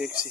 দেখছি।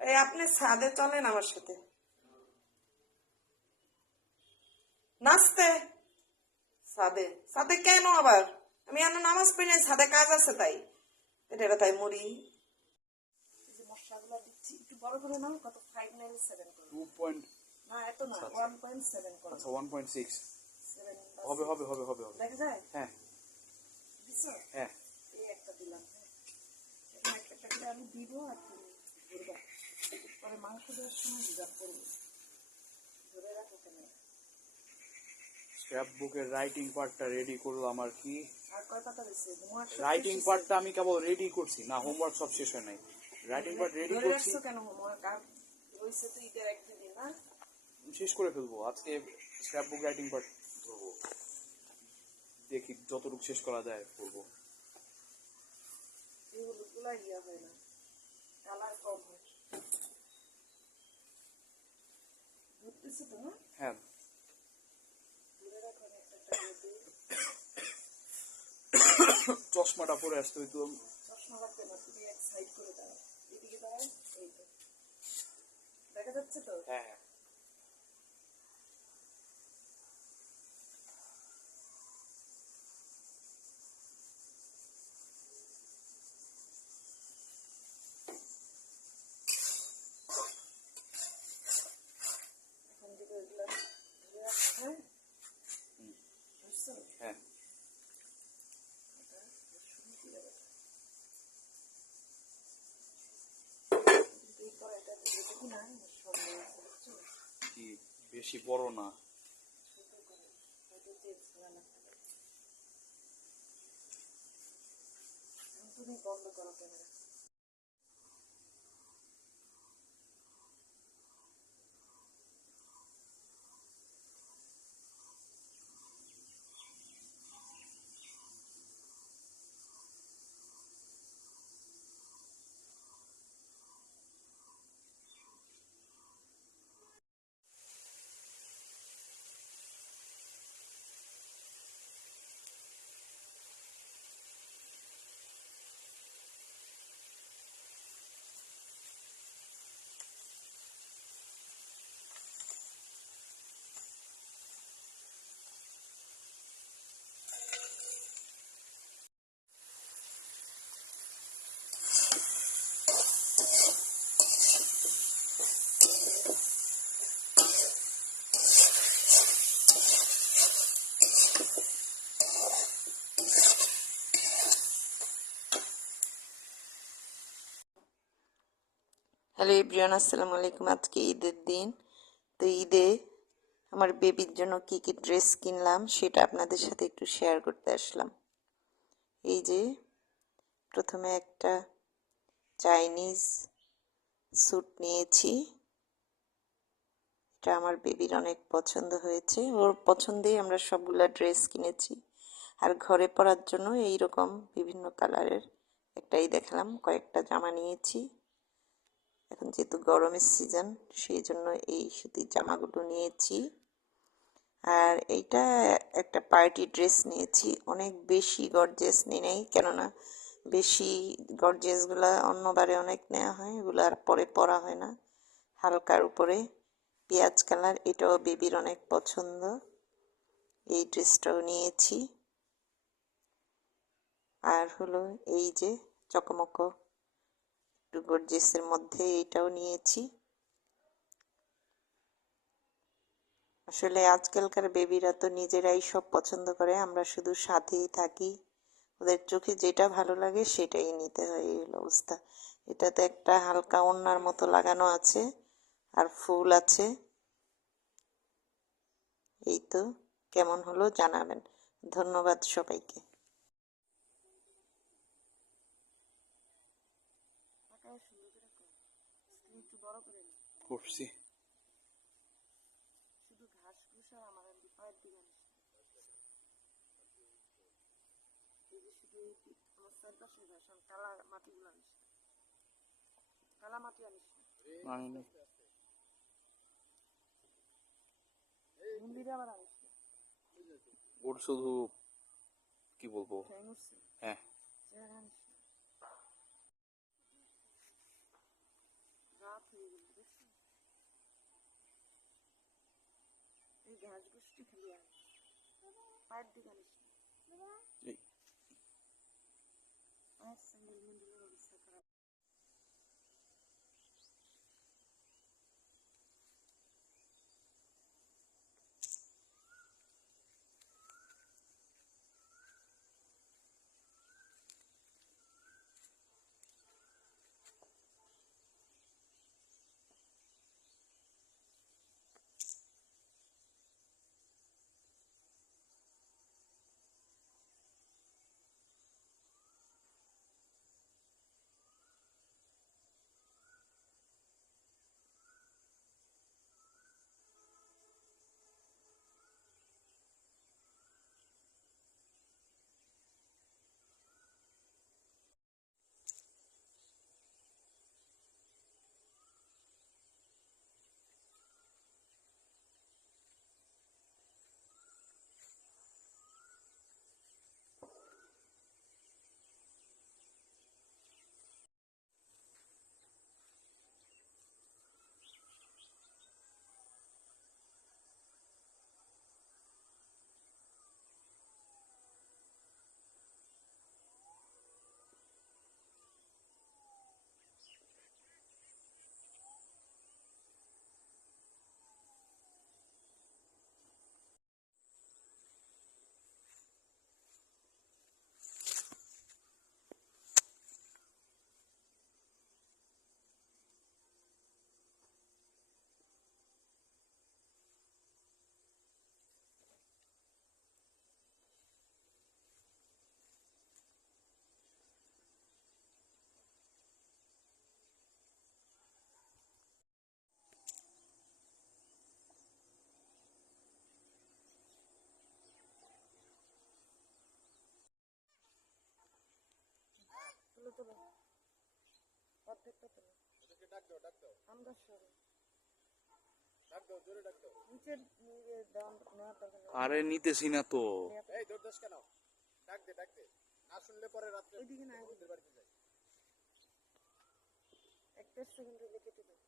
এই আপনি ছাদে চলেন আমার সাথে নাচতে। ছাদে ছাদে কেন আবার? আমি এখনো নামাজ পড়ি নাই, ছাদে কাজ আছে তাই। এটা তাই মরি। মশলাগুলো দিচ্ছি একটু বড় করে নাও। কত 597 করো? 2. না এত না, 1.7 করো। আচ্ছা 1.6 7 হবে হবে হবে হবে হবে। দেখা যায়? হ্যাঁ দিছো? হ্যাঁ এই একটা দিলাম। একটা করে আমি দিব আর তুমি ধরবা। পরে মাংস দেওয়ার সময় হিসাব করবো। ধরে রাখো কেন? স্ক্র্যাপ বুকের রাইটিং পার্টটা রেডি করলাম আর কি। আর কয় পাতা দিছে? রাইটিং পার্টটা আমি কেবল রেডি করছি, না হোমওয়ার্ক সব শেষ হয় নাই। রাইটিং পার্ট রেডি ধরে করছি। রাখছো কেন হোমওয়ার্ক? আর হইছে তো ঈদের একদিন না? শেষ করে ফেলবো আজকে। স্ক্র্যাপ বুক রাইটিং পার্ট ধরবো, দেখি যতটুকু শেষ করা যায় করবো। এগুলো ইয়া হয় না, কালার কম হয়। ধরতেছে তো না? হ্যাঁ ধরে রাখো। আমি একটা দিই। চশমাটা পরে আসতে হইতো। চশমা লাগবে না, তুমি এক সাইড করে দাও। এদিকে দাও। এই তো দেখা যাচ্ছে তো? হ্যাঁ হ্যাঁ এখন থেকে ওইগুলো ধরে রাখো। হ্যাঁ বুঝছো? হ্যাঁ এই কড়াইটা দেখি না সন্দেহ আছে, বুঝছো? কি বেশি বড় না? ছোট করে হয়তো তেল ছাড়া না। তুমি বন্ধ করো ক্যামেরা। হ্যালো এভরিওয়ান, আসসালামু আলাইকুম। আজকে ঈদের দিন। তো ঈদে আমার বেবির জন্য কি কি ড্রেস কিনলাম সেটা আপনাদের সাথে একটু শেয়ার করতে আসলাম। এই যে প্রথমে একটা চাইনিজ স্যুট নিয়েছি। এটা আমার বেবির অনেক পছন্দ হয়েছে, ওর পছন্দেই আমরা সবগুলা ড্রেস কিনেছি। আর ঘরে পরার জন্য এই রকম বিভিন্ন কালারের একটাই দেখালাম, কয়েকটা জামা নিয়েছি। এখন যেহেতু গরমের সিজন, সেই জন্য এই সুতির জামাগুলো নিয়েছি। আর এইটা একটা পার্টি ড্রেস নিয়েছি, অনেক বেশি গর্জিয়াস নিই নাই, কেননা বেশি গর্জিয়াসগুলো অন্যবারে অনেক নেওয়া হয়, এগুলো আর পরে পরা হয় না। হালকার উপরে পেঁয়াজ কালার, এটাও বেবির অনেক পছন্দ, এই ড্রেসটাও নিয়েছি। আর হলো এই যে চকমকো একটু গর্জিয়াসের মধ্যে এইটাও নিয়েছি। আসলে আজকালকার বেবিরা তো নিজেরাই সব পছন্দ করে, আমরা শুধু সাথেই থাকি, ওদের চোখে যেটা ভালো লাগে সেটাই নিতে হয়, এই হলো অবস্থা। এটাতে একটা হালকা ওড়নার মতো লাগানো আছে আর ফুল আছে। এই তো, কেমন হলো জানাবেন। ধন্যবাদ সবাইকে। একটু বড় করে নি, করছি। শুধু ঘাস ঘুষ আর আমার পায়ের দিকে আনিস না। এই যে শুধু আমার চারপাশে ঘাস, আমি কালা মাটিগুলো আনিস না, কালা মাটি আনিস না, আনি নাই। মন্দিরে আবার আনিস না। ওর শুধু কি বলবো, ঠ্যাং উঠছে, হ্যাঁ চেহারা আনিস না, রাত হয়ে গেল দেখছো, এই ঘাস ঘুষটি খালি আনিস, পায়ের দিকে আনিস না, এই পায়ের স্যান্ডেল মন্দিরের অবস্থা খারাপ। তুলো তুলো, অর্ধেকটা তুলো, আমরা সরে নিচের দেওয়া নেওয়ার দরকার নেই। আরে নিতেছি না তো। ওইদিকে না, একটা সেকেন্ড হলে কেটে দেবো।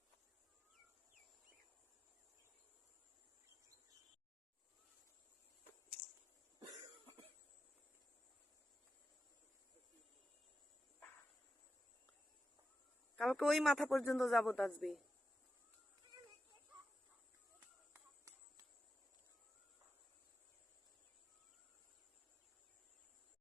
কালকে ওই মাথা পর্যন্ত যাবো তাজবি।